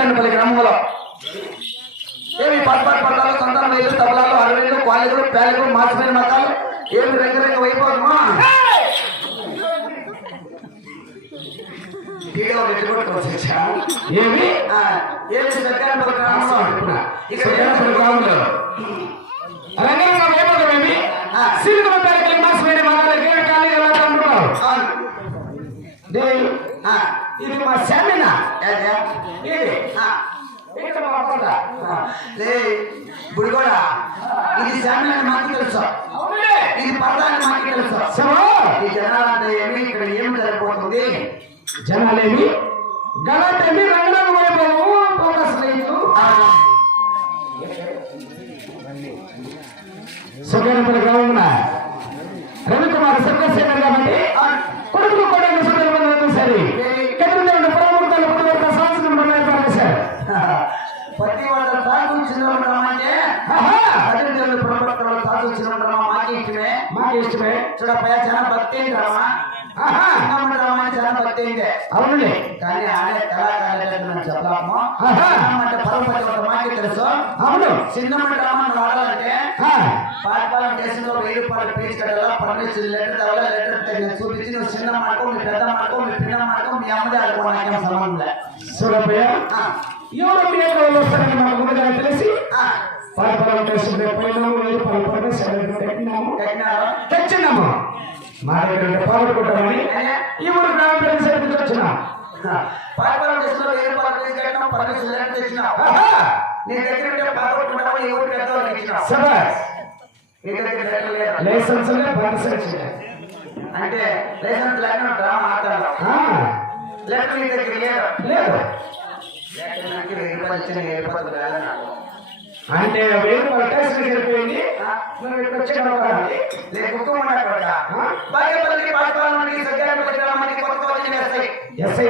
సత్యానపల్లి గ్రామంలో ఏమి పట్టాలు సంతానం వేలు తబలాలు అరవేలు క్వాలిలు పేలు మాసిపోయిన మతాలు ఏమి రంగరంగ వైపోదమ్మా ఏమి ఏమి సత్యానపల్లి గ్రామంలో రంగరంగ వైపోదం ఏమి సిలువ పేరుకి మాసిపోయిన మతాలకి ఖాళీ ఎలా అంటున్నావు ఇది మా సెమినా బుడిగోడ ఇది సెమినా మాకు తెలుసు ఇది పర్దాన్ని మాకు తెలుసు ఈ జనాలంతా ఏమి ఇక్కడ ఏమి జరిగిపోతుంది జనాలేమి గలాటేమి రంగరంగ వైభవము ఫోకస్ లేదు సత్యానపల్లి గ్రామమున రవికుమార్ సత్యసేన కాబట్టి కొడుకు కూడా సరే ప్రతి వాళ్ళ తాగు చిన్నమంటే తాగు చిన్నమా మాకు ఇష్టమే చూడపై చాలా భక్తి డ్రామా డ్రామా చాలా భక్తి అయిందే అవునులే కానీ ఆడే కళాకారులు చెప్పలేము అంటే పరపతి ఒక మాకే తెలుసు అవును చిన్నమ్మ డ్రామా వాడాలంటే పాఠపాలన దేశంలో 1000 రూపాయలు ఫీజు కట్టాలా పర్మిషన్ లెటర్ తేవాలా లెటర్ చూపించి నువ్వు చిన్న మాటకు మీ పెద్ద మాటకు మీ పిన్న మాటకు మీ అమ్మదే ఆడుకోవడానికి సంబంధం లేదు చూడపయ్య ఎవరు వస్తారని మన గురుగా తెలిసి పాఠపాలన దేశంలో 1000 రూపాయలు పర్మిషన్ తెచ్చినాము మా దగ్గర పాల్గొంటామని ఎవరు గ్రామ పంచాయతీకి వచ్చిన పాఠపాలన దేశంలో 1000 రూపాయలు ఫీజు కట్టినా పర్మిషన్ లెటర్ తెచ్చినా నీ దగ్గర పాల్గొంటామని ఎవరు పెద్దవాళ్ళకి ఇచ్చినా లైసెన్స్ అంటే లైసెన్స్ లేకుండా డ్రామా ఆడతాడు లెటర్ నీ దగ్గర లేదు అంటే 1000 రూపాయలు ట్యాక్స్ సరిపోయింది మనం ఇక్కడ వచ్చి ఎస్ఐ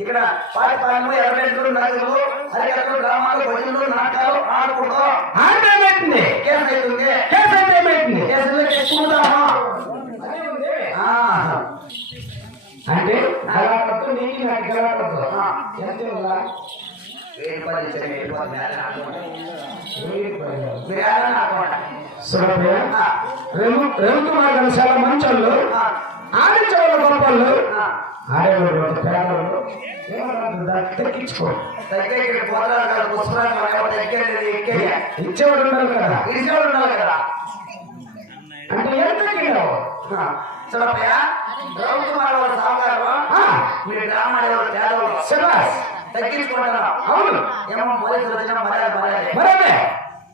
ఇక్కడ పాఠపాలము ఎర్రగడ్డలు నగలు హరికథలు డ్రామాలు భజనలు నాటకాలు ఆడుకుంటాం కేసు అవుతుంది కేసులో తెచ్చుకుంటాము అంటే అలాంటి నీకు నాకు గెలవద్దు రవికుమార్ గారు చాలా మంచోళ్ళు ఆడించేవాళ్ళు గొప్పళ్ళు ఆడేవాళ్ళు పేదవాళ్ళు తగ్గించుకో ఇచ్చేవాడు ఉండాలి కదా అంటే ఎంత తగ్గినావు చూడపయ్యా రవికుమార్ వాళ్ళ సాగుగారు మీరు డ్రామా తగ్గించుకుంటారా అవును ఏమో పోలీసులు వచ్చినా మర్యాద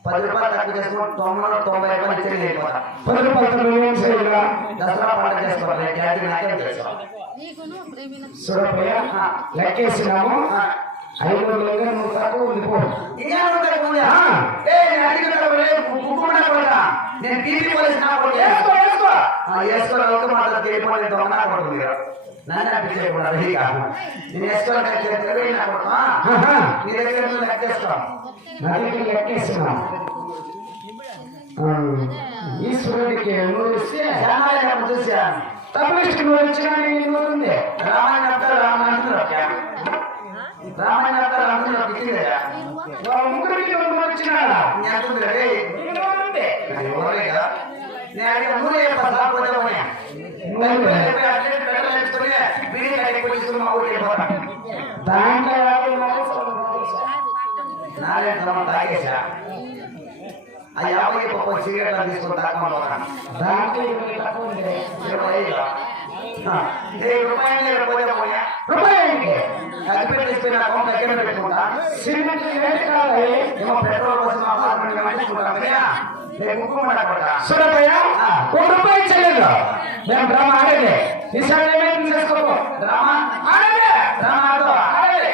10 రూపాయలు తక్కువ చేసుకుంటే 90 రూపాయలు ఇచ్చేది అయిపోతా 10 రూపాయలు దసరా పండుగ చేసుకోవాలి చూడపయ్యా లెక్కేసినాము 500 నువ్వు తక్కువ ఉండిపో నేను టీవీ పోలీసు వేసుకోవాలి మాత్రం తెలియపోలేదు దొంగ కొడుతుంది నాన్న చేయకూడదు నేను వేసుకోవాలి నీ దగ్గర లెక్కేసుకో నా దగ్గర లెక్కేసినా ఈశ్వరుడికి నువ్వు ఇస్తే చూసా తప్పనిష్టి నువ్వు ఇచ్చినా ఉంది రామాయణ ముగ్గురికి వచ్చినా దాంట్లో తాగేసా ఆ 50 సిగరెట్లు తీసుకొని తాగమని దాంట్లో 20 రూపాయలు రూపాయలకి అది పెట్టేసి నా అకౌంట్ దగ్గర పెట్టుకుంటా సిగరెట్ ఏమో పెట్రోల్ కోసం చూడపయ్యా 1 రూపాయి ఇచ్చలేదు మేము డ్రామా ఆడేది ఈసారి ఏమైంది చేసుకో డ్రామా ఆడేది డ్రామా ఆడేది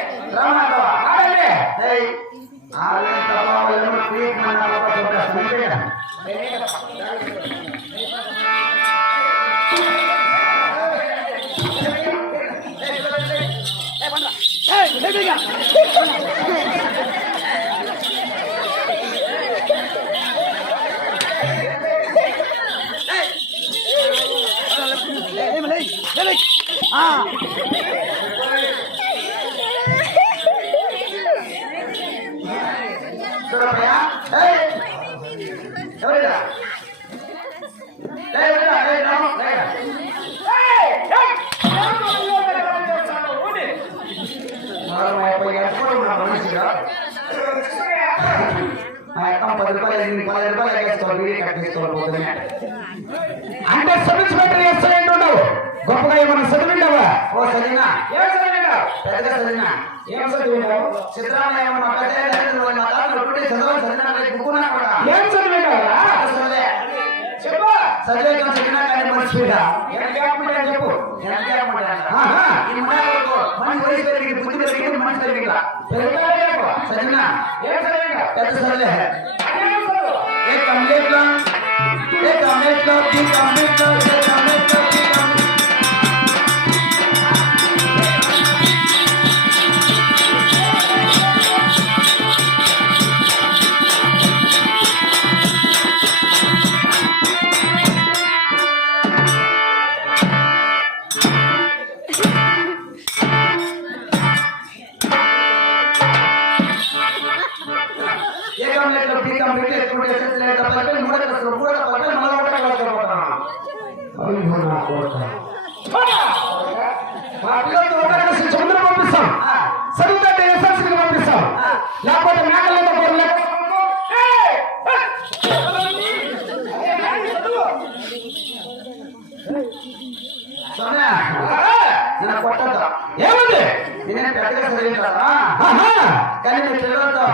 చూడపయ్యా ఎవరిదా అంటే సర్వీస్ ఎక్సలెంట్ ఉండవు గొప్పగా ఏమన్నా చదివిండవా ఓ చదివినా ఏం చదివిండావు పెద్దగా చదివినా ఏం చదివిండావు సిద్ధరామయ్య ఏం చదివిండావా చెప్పు చదివే చదివినా కానీ మర్చిపోయా చెప్పు మనిషి వయసు పెరిగి బుద్ధి పెరిగి మనిషి పెరిగి చదివినా ఏం చదివిండావు పెద్ద చదివే एक कमलेट लो एक कमलेट लो एक कमलेट लो एक कमलेट लो మా పిల్లలతో ఒకరికి చంద్ర పంపిస్తాం చదువుతుంటే ఎస్ఎల్సీకి పంపిస్తాం లేకపోతే మేకలేక ఏముంది నేనే పెద్దగా చదివిందా కానీ మీ పిల్లలతో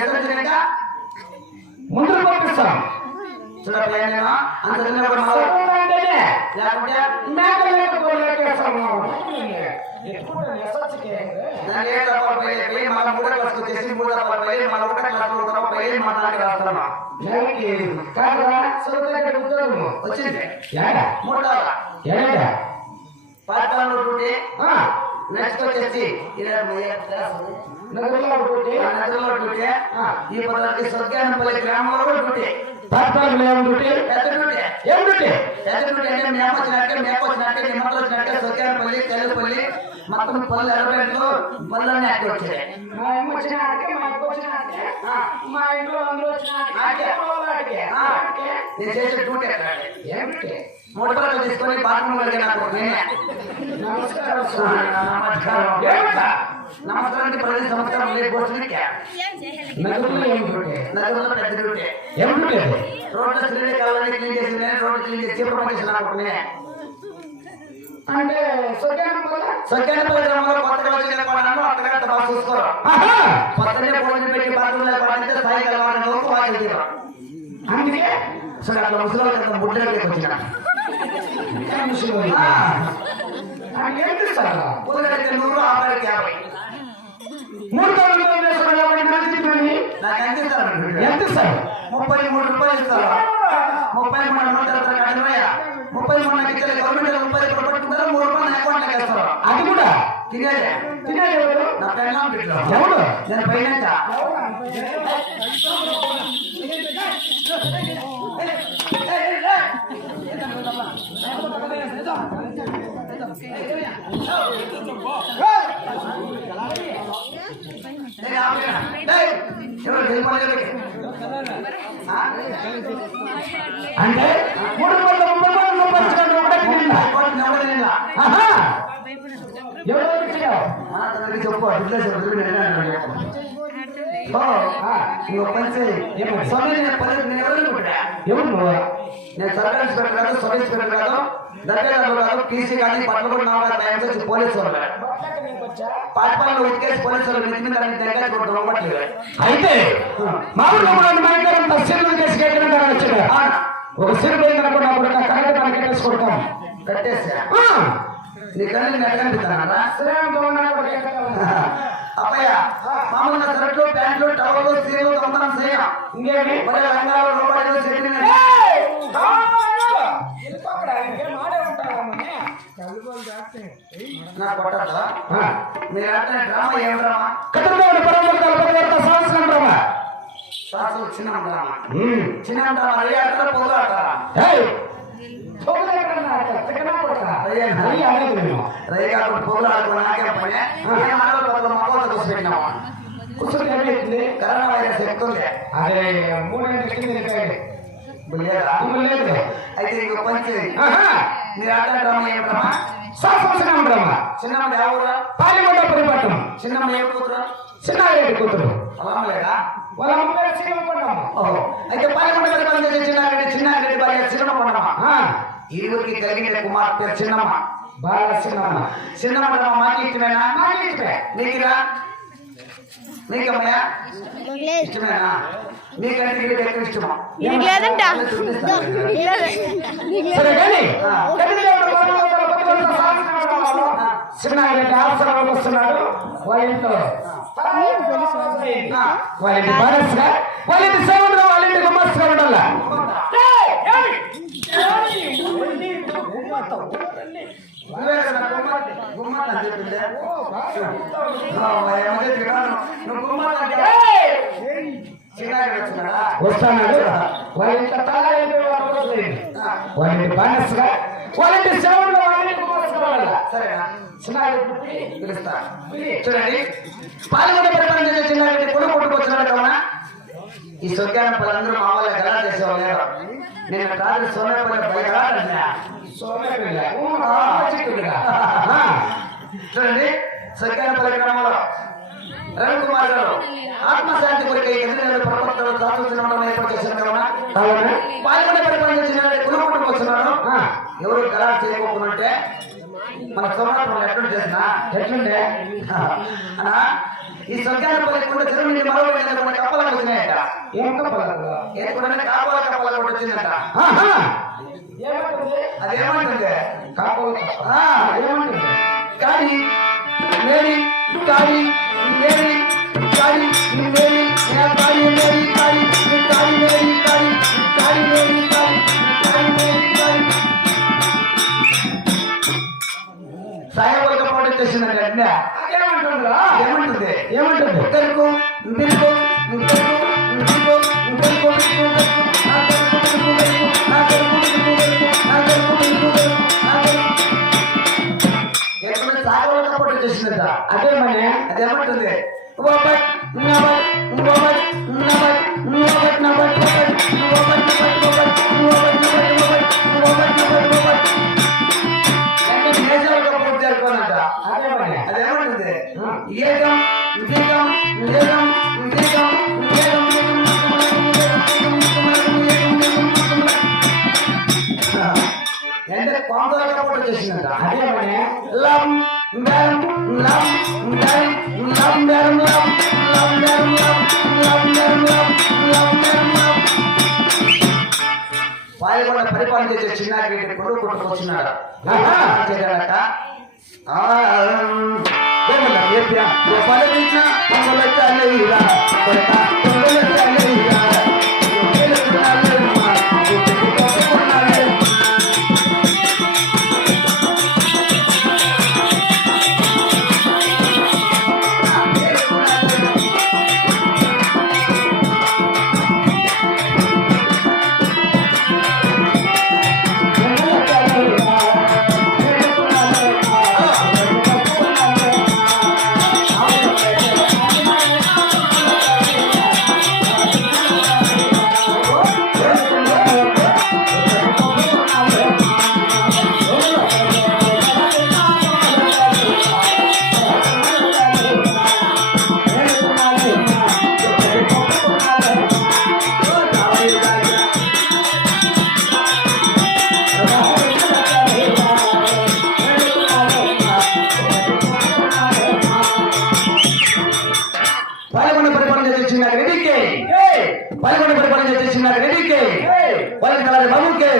ఎదురుగా ముందు పంపిస్తాం చూడలే నేను అంత లేకుంటే దాన్ని ఏ తప్ప పోయి మన మూడో క్లాస్కి వచ్చేసి మూడో తప్ప పోయి మన ఒకటో క్లాస్ పోయి మన నాన్న రాస్తాను వచ్చింది మూడో పాఠశాలలో డ్యూటీ నెక్స్ట్ వచ్చేసి నగరంలో డ్యూటీ ఈ పద్ధతి స్వర్గానంపల్లి గ్రామంలో కూడా డ్యూటీ పాఠశాలలో ఏం డ్యూటీ పెద్ద డ్యూటీ ఏం డ్యూటీ పెద్ద డ్యూటీ అంటే మేమ వచ్చినట్టే నిమ్మలు వచ్చినట్టే స్వర్గానంపల్లి తెలుగుపల్లి మొత్తం పళ్ళు 20 పళ్ళని అక్కడ వచ్చాయి మా అమ్మ వచ్చినాకే మా అక్క వచ్చినాకే మా ఇంట్లో అందరూ వచ్చినాకే నేను చేసే డ్యూటీ అక్కడ ఏమిటి మూడు తీసుకొని బాత్రూమ్ నాకు నేనే నమస్కారం నమస్కారం 10 సంవత్సరం నగరంలో ఏం డ్యూటీ నగరంలో పెద్ద డ్యూటీ ఏం డ్యూటీ రోడ్ల శ్రీకాళని క్లీన్ చేసి రోడ్డు క్లీన్ చేసి పనిచేసిన నాకు నేనే అంటే సత్యానపల్లి గ్రామంలో కొత్తగా వచ్చిన కొన్నాను అక్కడ బాగా చూసుకోరు కొత్తనే భోజనం పెట్టి బాత్రూమ్ లేకపోతే సాయంకాలం వరకు బాగా చేయాలి అందుకే సరే అట్లా ముసలి ముడ్డకి వచ్చిన ఏంటి సార్ 100 ఆఖరికి 3,000 నాకు అందిస్తారు ఎంత సార్ 33 రూపాయలు ఇస్తారు 33 నాకు ఇచ్చే గవర్నమెంట్ 30 రూపాయలు పట్టుకుంటారు 3 రూపాయలు నా అకౌంట్ వేస్తారు అది కూడా తినేదే ఎవరు నా పెళ్ళాం బిడ్డలు ఎవరు నేను పైన అంటే 330 చెప్పు నేను సర్వే ఇన్స్పెక్టర్ కాదు సబ్ ఇన్స్పెక్టర్ కాదు దగ్గరలో కాదు టీసీ కానీ పట్ల కూడా నా పోలీసు వాళ్ళు పాఠపాలను ఉతికేసి పోలీసు వాళ్ళు అయితే మామూలుగా ఒక సిరు పోయిందనుకున్నప్పుడు కరెక్ట్ కొడతాం కట్టేసా నీ కళ్ళు నెట్టనిపిస్తానా అప్పయ్య మామూలుగా షర్ట్లు ప్యాంట్లు టవలు సీలు దొంగనం చేయం ఇంకేమి మరి రంగాలు రూపాయలు చెట్టు నా కొట్టదా మీరు అంటే డ్రామా ఏం డ్రామా సంవత్సరం డ్రామా చిన్న డ్రామా చిన్న డ్రామా ఏ ఆడతారా పొద్దు ఆడతారా రైకాకు పొగలు ఆడుకుని నాకే పని నేను మనలో పక్కన మగోత కూర్చోబెట్టినాము కూర్చొని ఏమైతుంది కరోనా వైరస్ ఎక్కుతుంది అదే 3 గంటలకి వెళ్ళిపోయాడు లేదా లేదు అయితే ఇంకో పంచి ఆహా మీరు ఆటలాడమ్మా ఏమిటమ్మా శాశ్వతంగా ఉండమ్మా చిన్నమ్మ ఎవరు పాలిగొండ పరిపట్టం చిన్నమ్మ ఏ కూతురు చిన్నారెడ్డి కూతురు అలా లేదా వాళ్ళ అమ్మ పేరు శ్రీమంకొండమ్మ ఓహో అయితే పాలకొండ పరిపాలన చేసే చిన్నారెడ్డి భార్య చిన్నమ్మ ఇరువురికి కలిగిన కుమార్ పేరు చిన్నమ్మ బాగా చిన్నమ్మ చిన్నమ్మ మాకు ఇష్టమేనా నీకురా నీకమ్మయ్యా ఇష్టమేనా నీకంటే వీడికి ఎక్కువ ఇష్టమా లేదంట సరే కానీ చిన్నారెడ్డి అవసరం వస్తున్నాడు వాళ్ళ ఇంట్లో వాళ్ళ ఇంటి బారస్గా వాళ్ళ ఇంటి సముద్రం వాళ్ళ ఇంటి గుమ్మస్గా ఉండాల వస్తున్నాడు వాళ్ళ ఇంట్లో వాళ్ళ ఇంటి బారస్గా వాళ్ళ ఇంటి సముద్రం వాళ్ళ ఇంటి గుమ్మస్గా ఉండాల సరేనా చిన్నారెడ్డి పిలుస్తా చూడండి పాలకొండ పరిపాలన చేసే చిన్నారెడ్డి కొడుకు కొట్టుకొచ్చినాడు కావున ఈ స్వర్గాన్ని పలందరూ మా వాళ్ళ గలా చేసేవాళ్ళు లేరు నేను రాత్రి సోమేపల్లి బయట చూడండి స్వర్గానపల్లి గ్రామంలో రవికుమార్ గారు ఆత్మశాంతి కొరకు ఎదురు ప్రభుత్వాలు దాచుతున్నాం ఏర్పాటు చేసిన కావున పాలకొండ పరిపాలన చేసిన కొడుకు కొట్టుకొచ్చినాడు ఎవరు గలా చేయకపోకుంటే మన సోమనాథం ఎట్లా చేసినా ఎట్లుండే అన్నా ఈ స్వర్గానపల్లి కూడా చెరువు నుండి మరో కొన్ని కప్పలకు వచ్చినాయట ఏం కప్పలు ఏదైనా కాపాల కప్పల కూడా వచ్చిందట అదేమంటుంది కాకపోతే ఏమంటుంది కానీ మేరీ కాళీ మేరీ కాళీ మేరీ కాళీ మేరీ కాళీ కాళీ మేరీ కాళీ కాళీ మేరీ కాళీ కాళీ మేరీ కాళీ సాయవల్గా పాటు చేసిందండి అన్నీ అదేమంటుందా ఏమంటుంది ఏమంటుంది తెలుగు తెలుగు తెలుగు తెలుగు తెలుగు చేసిందట అదే మనే అదేమంటుంది అదే మనే అదేమంటుంది ఏకం దీకం ఏకం దీకం ఏకం అంటే కొందరు కపట చేసిందట అదే మనే లం బెరం లం బెరం లం బెరం లం లం బెరం లం లం బెరం లం లం బెరం లం పాలకొండ పరిపాలన చేసే చిన్నారెడ్డి కొడుకు కొట్టుకొచ్చినాడు చేశాడట పాలకొండ పరిపాలన చేసే చిన్నారెడ్డికి పాలకొండ పరిపాలన చేసే చిన్నారెడ్డికి వాళ్ళ బాబుకి